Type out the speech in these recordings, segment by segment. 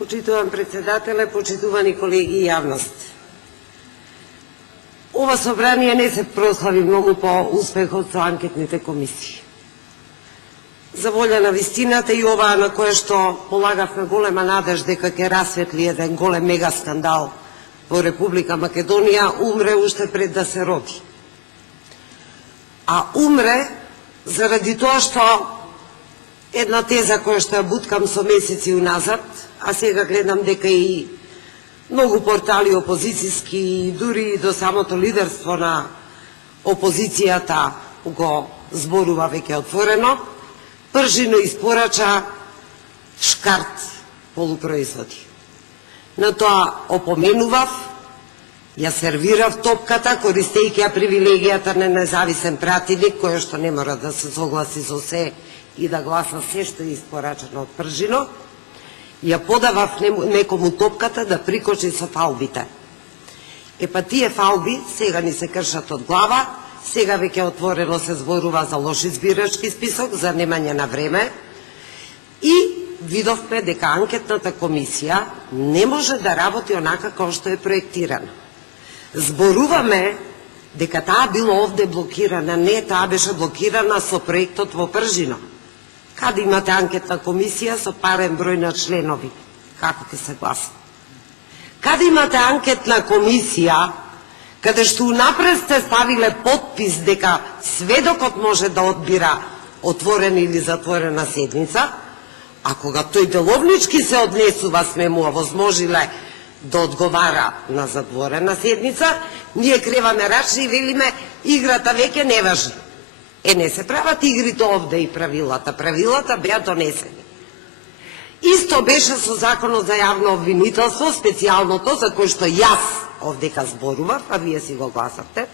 Почитуван председателе, почитувани колеги и јавност. Ова собрание не се прослави многу по успехот со анкетните комисии. За волја на вистината и оваа на која што полагавме голема надеж дека ќе расветли еден голем мега скандал во Република Македонија, умре уште пред да се роди. А умре заради тоа што една теза која што ја буткам со месеци уназад, а сега гледам дека и многу портали опозицијски и дури до самото лидерство на опозицијата го зборува веќе отворено, Пржино испорача шкарт полупроизводи. На тоа опоменував, ја сервирав топката, користејќи ја привилегијата на независен пратеник, кој што не мора да се согласи со се и да гласа се што е испорачено од Пржино, ја подавав некому топката да прикочи со фалбите. Епа тие фалби сега ни се кршат од глава, сега веќе отворено се зборува за лош избирачки список, за немање на време, и видовме дека анкетната комисија не може да работи онака како што е проектирана. Зборуваме дека таа било овде блокирана, не, таа беше блокирана со проектот во Пржино. Каде имате анкетна комисија со парен број на членови? Како ќе се гласа? Каде имате анкетна комисија каде што унапред сте ставиле подпис дека сведокот може да одбира отворена или затворена седница, а кога тој деловнички се однесува, сме му овозможиле да одговара на затворена седница, ние креваме рачни и велиме играта веќе не важи. Не се прават игрите овде и правилата. Правилата беа донесени. Исто беше со Законот за јавно обвинителство, специјалното, за кој што јас овдека зборував, а вие си го гласавте,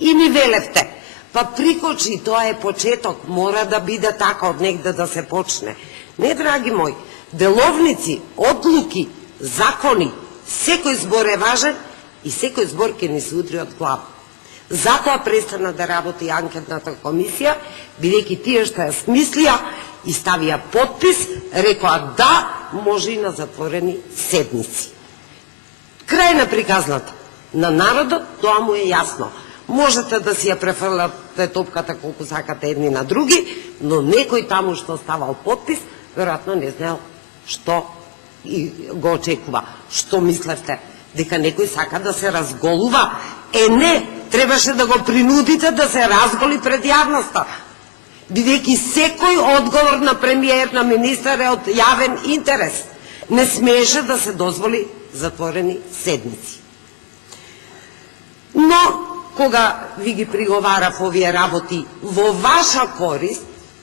и ни велевте, па прикочи, тоа е почеток, мора да биде така, од негде да се почне. Не, драги мои, деловници, одлуки, закони, секој збор е важен и секој збор ќе ни се удри од глава. Затоа престана да работи анкетната комисија, бидејќи тие што ја смислија и ставија подпис, рекоа да, може и на затворени седници. Крај на приказната. На народот тоа му е јасно. Можете да си ја префрлате топката колку сакате едни на други, но некој таму што ставал подпис, веројатно не знаел што го очекува. Што мислевте? Дека некој сака да се разголува? Не, требаше да го принудите да се разголи пред јавноста. Бидејќи секој одговор на премиер, на министар е од јавен интерес. Не смееше да се дозволи затворени седници. Но, кога ви ги приговарав овие работи во ваша корист,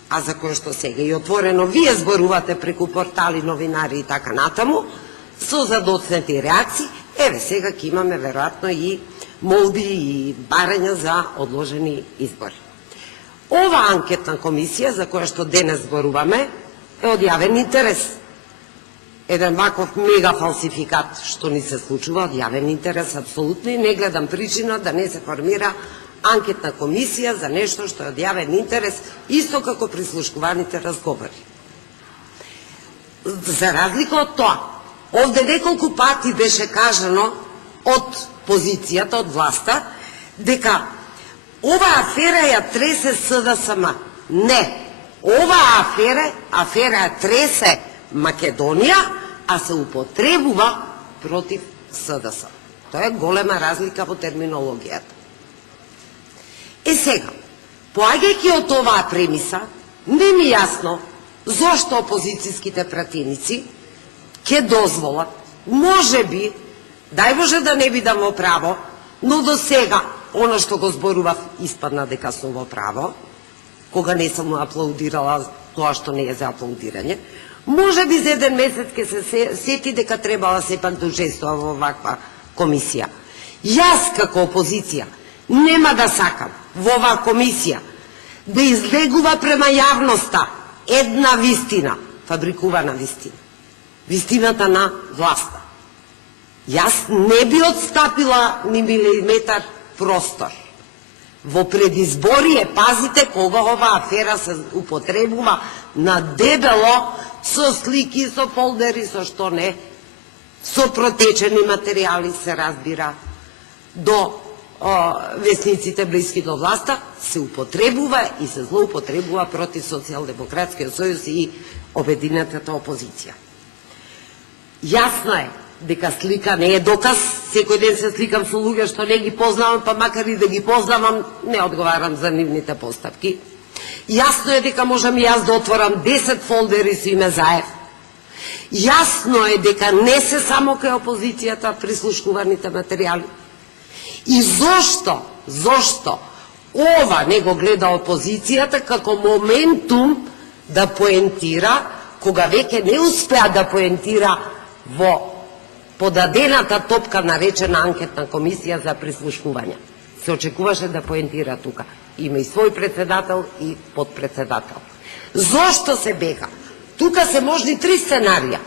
а за кој што сега и отворено вие зборувате преку портали, новинари и така натаму, со задоцнети реакции, еве сега ќе имаме веројатно и молби и барања за одложени избори. Ова анкетна комисија, за која што денес зборуваме, е од јавен интерес. Еден ваков мега фалсификат што ни се случува од јавен интерес, апсолутно, и не гледам причина да не се формира анкетна комисија за нешто што е од јавен интерес, исто како прислушкуваните разговори. За разлика од тоа, овде неколку пати беше кажано од позицијата, од власта, дека ова афера ја тресе СДСМ. Не, ова афера ја тресе Македонија, а се употребува против СДС. Тоа е голема разлика во терминологијата. Сега, поаѓајќи од оваа премиса, не ми јасно зошто опозицијските пратеници ќе дозволат, може би, дај Боже да не бидам во право, но до сега, оно што го зборував, испадна дека сум во право, кога не сум аплаудирала тоа што не е за аплаудирање, може би за еден месец ќе се сети дека требала сепак да учествува во ваква комисија. Јас, како опозиција, нема да сакам во оваа комисија да излегува према јавноста една вистина, фабрикувана вистина. Вистината на власта. Јас не би отстапила ни милиметар простор. Во предизборие, пазите, кога ова афера се употребува на дебело, со слики, со полдери, со што не, со протечени материјали се разбира до весниците блиски до власта, се употребува и се злоупотребува против Социјалдемократскиот сојуз и обединетата опозиција. Јасно е дека слика не е доказ, секој ден се сликам со луѓе што не ги познавам, па макар и да ги познавам, не одговарам за нивните постапки. Јасно е дека можам и јас да отворам 10 фолдери со име Заев. Јасно е дека не се само кај опозицијата прислушкуваните материјали. И зошто ова не го гледа опозицијата како моментум да поентира, кога веќе не успеа да поентира во подадената топка наречена анкетна комисија за прислушкување. Се очекуваше да поентира тука. Има и свој председател и подпредседател. Зошто се бега? Тука се можни 3 сценарија.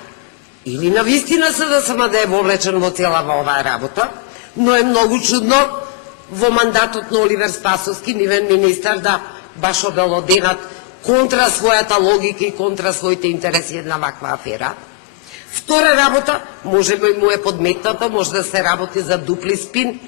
Или навистина СДСМ да е вовлечен во целава оваа работа, но е многу чудно во мандатот на Оливер Спасовски, нивен министар, да баш обелоденат контра својата логика и контра своите интереси една ваква афера. Втора работа, може би му е подметната, може да се работи за дупли спин,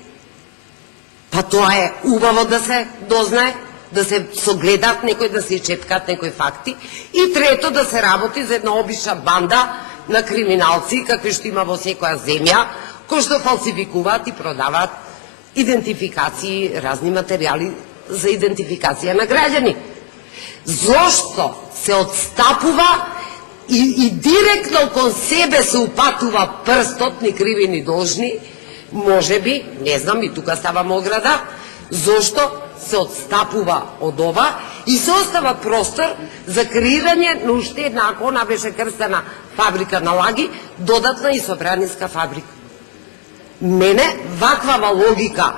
па тоа е убаво да се дознае, да се согледаат некои, да се чепкаат некои факти. И трето, да се работи за една обична банда на криминалци, какви што има во секоја земја, кои што фалсификуваат и продаваат идентификации, разни материјали за идентификација на граѓани. Зошто се отстапува и директно кон себе се упатува прстот, ни криви ни должни, може би, не знам, и тука ставам ограда, зошто се отстапува од ова и се остава простор за креирање на уште една, ако она беше крстена фабрика на лаги, додатна и собраниска фабрика. Мене ваквава логика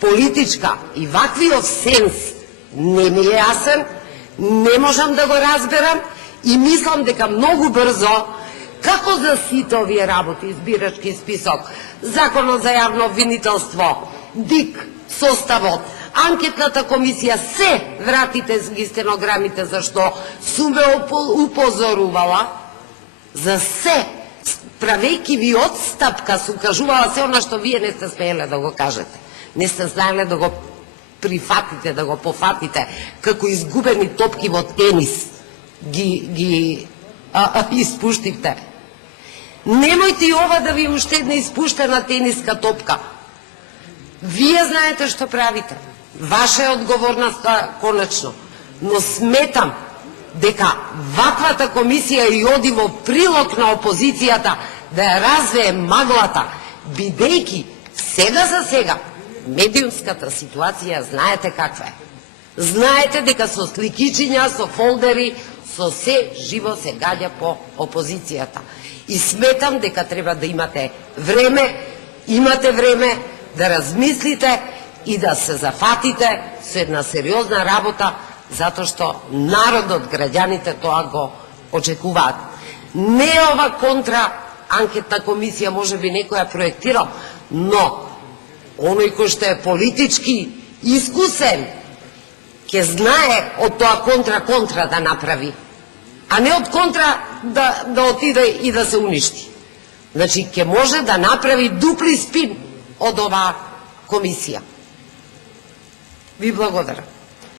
политичка и ваквиот сенс не ми е јасен, не можам да го разберам и мислам дека многу брзо, како за сите овие работи, избирачки список, законот за јавно обвинителство, ДИК, составот, анкетната комисија, се вратите ги стенограмите, зашто сум ве упозорувала за се, правејќи ви отстапка, сум кажувала се она што вие не сте смееле да го кажете. Не сте знаеле да го прифатите, да го пофатите, како изгубени топки во тенис ги испуштивте. Немојте и ова да ви уште една испуштена тениска топка. Вие знаете што правите. Ваша е одговорноста конечно. Но сметам дека ваквата комисија и оди во прилог на опозицијата да ја развее маглата, бидејќи сега за сега медиумската ситуација знаете каква е. Знаете дека со сликичиња, со фолдери, со се живо се гаѓа по опозицијата. И сметам дека треба да имате време да размислите и да се зафатите со една сериозна работа, затоа што народот, граѓаните тоа го очекуваат. Не е ова контра анкетна комисија, може би некој ја проектирал, но оној кој што е политички искусен, ќе знае од тоа контра да направи, а не од контра да отиде и да се уништи. Значи, ќе може да направи дупли спин од оваа комисија. Ви благодарам.